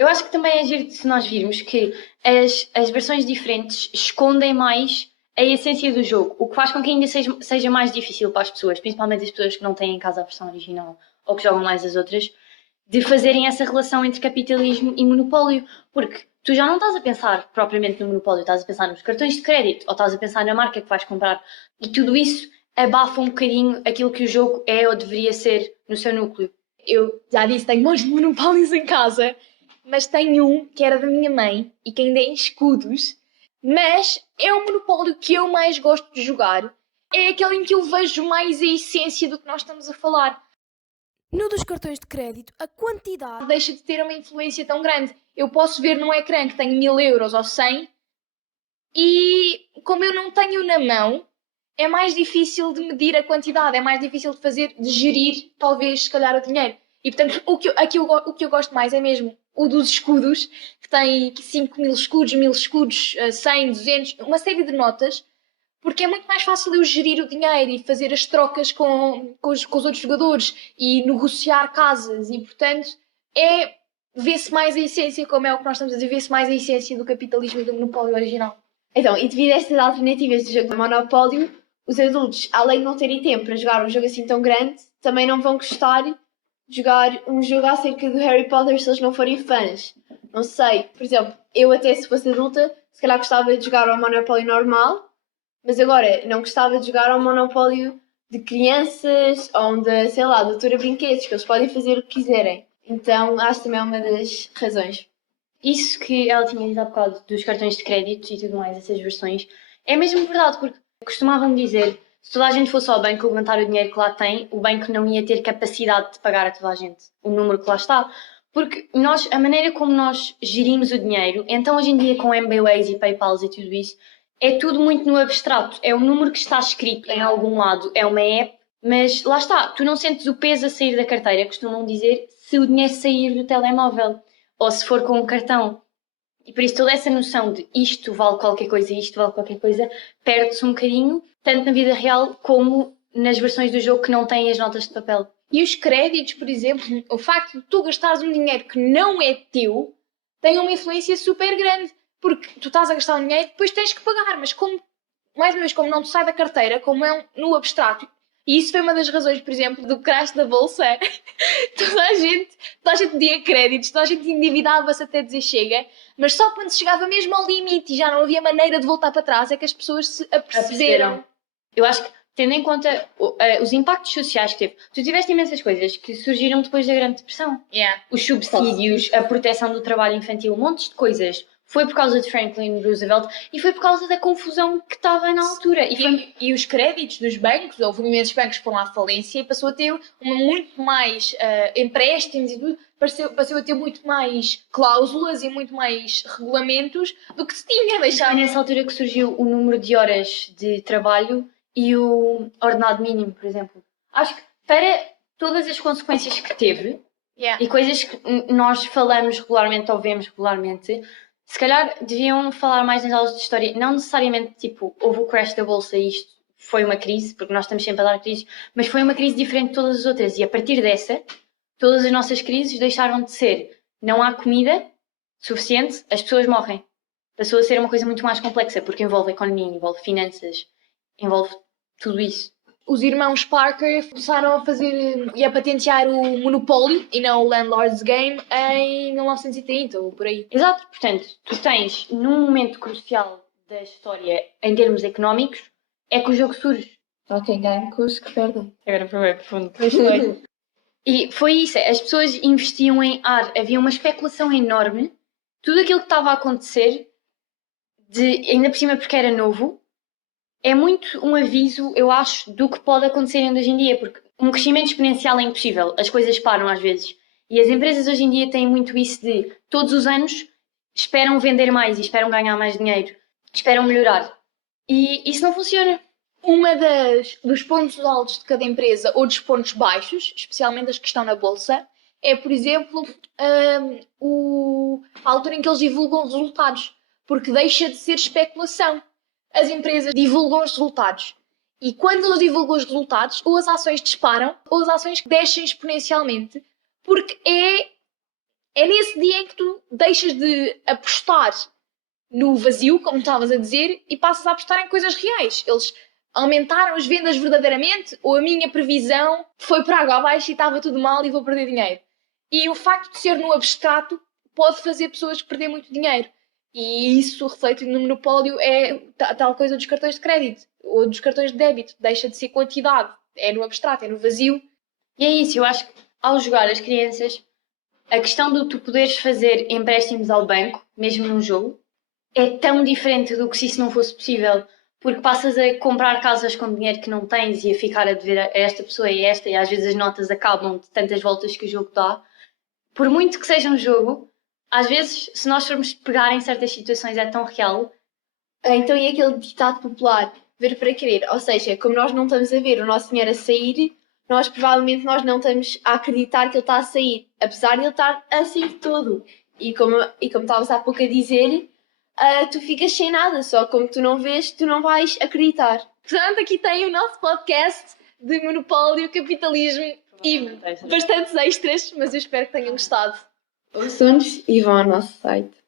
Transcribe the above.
Eu acho que também é giro se nós virmos que as versões diferentes escondem mais a essência do jogo, o que faz com que ainda seja mais difícil para as pessoas, principalmente as pessoas que não têm em casa a versão original ou que jogam mais as outras, de fazerem essa relação entre capitalismo e monopólio, porque tu já não estás a pensar propriamente no monopólio, estás a pensar nos cartões de crédito ou estás a pensar na marca que vais comprar e tudo isso abafa um bocadinho aquilo que o jogo é ou deveria ser no seu núcleo. Eu já disse, tenho montes de monopólios em casa, mas tenho um que era da minha mãe e que ainda é em escudos, mas é o monopólio que eu mais gosto de jogar. É aquele em que eu vejo mais a essência do que nós estamos a falar. No dos cartões de crédito, a quantidade Deixa de ter uma influência tão grande. Eu posso ver num ecrã que tenho 1000 € ou 100 e como eu não tenho na mão, é mais difícil de medir a quantidade, é mais difícil de gerir, talvez, se calhar, o dinheiro. E, portanto, o que eu gosto mais é mesmo o dos escudos, que tem 5.000 escudos, 1.000 escudos, 100, 200, uma série de notas, porque é muito mais fácil eu gerir o dinheiro e fazer as trocas com os outros jogadores e negociar casas e, portanto, vê-se mais a essência, como é o que nós estamos a dizer, vê-se mais a essência do capitalismo e do monopólio original. Então, e devido a estas alternativas de jogo de Monopólio, os adultos, além de não terem tempo para jogar um jogo assim tão grande, também não vão gostar de jogar um jogo acerca do Harry Potter se eles não forem fãs. Não sei, por exemplo, eu até se fosse adulta, se calhar gostava de jogar ao Monopólio normal, mas agora não gostava de jogar ao Monopólio de crianças ou de, sei lá, Doutora Brinquedos, que eles podem fazer o que quiserem. Então, acho que também é uma das razões. Isso que ela tinha dito há bocado dos cartões de crédito e tudo mais, essas versões, é mesmo verdade, porque costumavam dizer, se toda a gente fosse ao banco levantar o dinheiro que lá tem, o banco não ia ter capacidade de pagar a toda a gente o número que lá está. Porque a maneira como nós gerimos o dinheiro, então hoje em dia com MBWays e PayPals e tudo isso, é tudo muito no abstrato. É o número que está escrito em algum lado, é uma app, mas lá está, tu não sentes o peso a sair da carteira, costumam dizer, se o dinheiro sair do telemóvel ou se for com um cartão. E por isso toda essa noção de isto vale qualquer coisa e isto vale qualquer coisa perde-se um bocadinho, tanto na vida real como nas versões do jogo que não têm as notas de papel. E os créditos, por exemplo, o facto de tu gastares um dinheiro que não é teu tem uma influência super grande. Porque tu estás a gastar um dinheiro e depois tens que pagar. Mas como, mais uma vez, como não te sai da carteira, como é no abstrato. E isso foi uma das razões, por exemplo, do crash da bolsa. toda a gente tinha créditos, toda a gente endividava-se até dizer chega. Mas só quando se chegava mesmo ao limite e já não havia maneira de voltar para trás é que as pessoas se aperceberam. Eu acho que, tendo em conta os impactos sociais que teve, tu tiveste imensas coisas que surgiram depois da Grande Depressão. Yeah. Os subsídios, a proteção do trabalho infantil, montes de coisas. Foi por causa de Franklin Roosevelt e foi por causa da confusão que estava na altura. E os créditos dos bancos, houve imensos bancos que foram à falência e passou a ter muito mais empréstimos e tudo, passou a ter muito mais cláusulas e muito mais regulamentos do que se tinha. Foi nessa altura que surgiu o número de horas de trabalho e o ordenado mínimo, por exemplo. Acho que para todas as consequências que teve e coisas que nós falamos regularmente ou vemos regularmente, se calhar deviam falar mais nas aulas de história, não necessariamente tipo, houve o crash da bolsa e isto foi uma crise, porque nós estamos sempre a dar crise, mas foi uma crise diferente de todas as outras e a partir dessa, todas as nossas crises deixaram de ser não há comida suficiente, as pessoas morrem. Passou a ser uma coisa muito mais complexa, porque envolve economia, envolve finanças, envolve tudo isso. Os irmãos Parker começaram a fazer e a patentear o monopólio e não o Landlord's Game em 1930 ou por aí. Exato, portanto, tu tens num momento crucial da história em termos económicos, é que o jogo surge. Só quem ganha com os que perdem. Agora foi bem profundo. E foi isso, as pessoas investiam em ar, havia uma especulação enorme, tudo aquilo que estava a acontecer, ainda por cima porque era novo, é muito um aviso, eu acho, do que pode acontecer hoje em dia, porque um crescimento exponencial é impossível, as coisas param às vezes. E as empresas hoje em dia têm muito isso de, todos os anos, esperam vender mais e esperam ganhar mais dinheiro, esperam melhorar. E isso não funciona. Dos pontos altos de cada empresa ou dos pontos baixos, especialmente as que estão na bolsa, é, por exemplo, a altura em que eles divulgam resultados, porque deixa de ser especulação. As empresas divulgam os resultados. E quando eles divulgam os resultados, ou as ações disparam, ou as ações descem exponencialmente, porque é nesse dia em que tu deixas de apostar no vazio, como estavas a dizer, e passas a apostar em coisas reais. Eles aumentaram as vendas verdadeiramente, ou a minha previsão foi para água abaixo e estava tudo mal e vou perder dinheiro. E o facto de ser no abstrato pode fazer pessoas perder muito dinheiro. E isso refletido no monopólio é tal coisa dos cartões de crédito ou dos cartões de débito. Deixa de ser quantidade. É no abstrato, é no vazio. E é isso, eu acho que ao jogar as crianças, a questão de tu poderes fazer empréstimos ao banco, mesmo num jogo, é tão diferente do que se isso não fosse possível. Porque passas a comprar casas com dinheiro que não tens e a ficar a dever a esta pessoa e a esta, e às vezes as notas acabam de tantas voltas que o jogo dá. Por muito que seja um jogo, às vezes, se nós formos pegar em certas situações, é tão real. Então é aquele ditado popular, ver para querer. Ou seja, como nós não estamos a ver o nosso dinheiro a sair, nós provavelmente nós não estamos a acreditar que ele está a sair, apesar de ele estar a sair todo. E como estavas há pouco a dizer, tu ficas sem nada, só como tu não vês, tu não vais acreditar. Portanto, aqui tem o nosso podcast de monopólio, capitalismo e bastantes extras, mas eu espero que tenham gostado. Ouçam-nos e vão ao nosso site.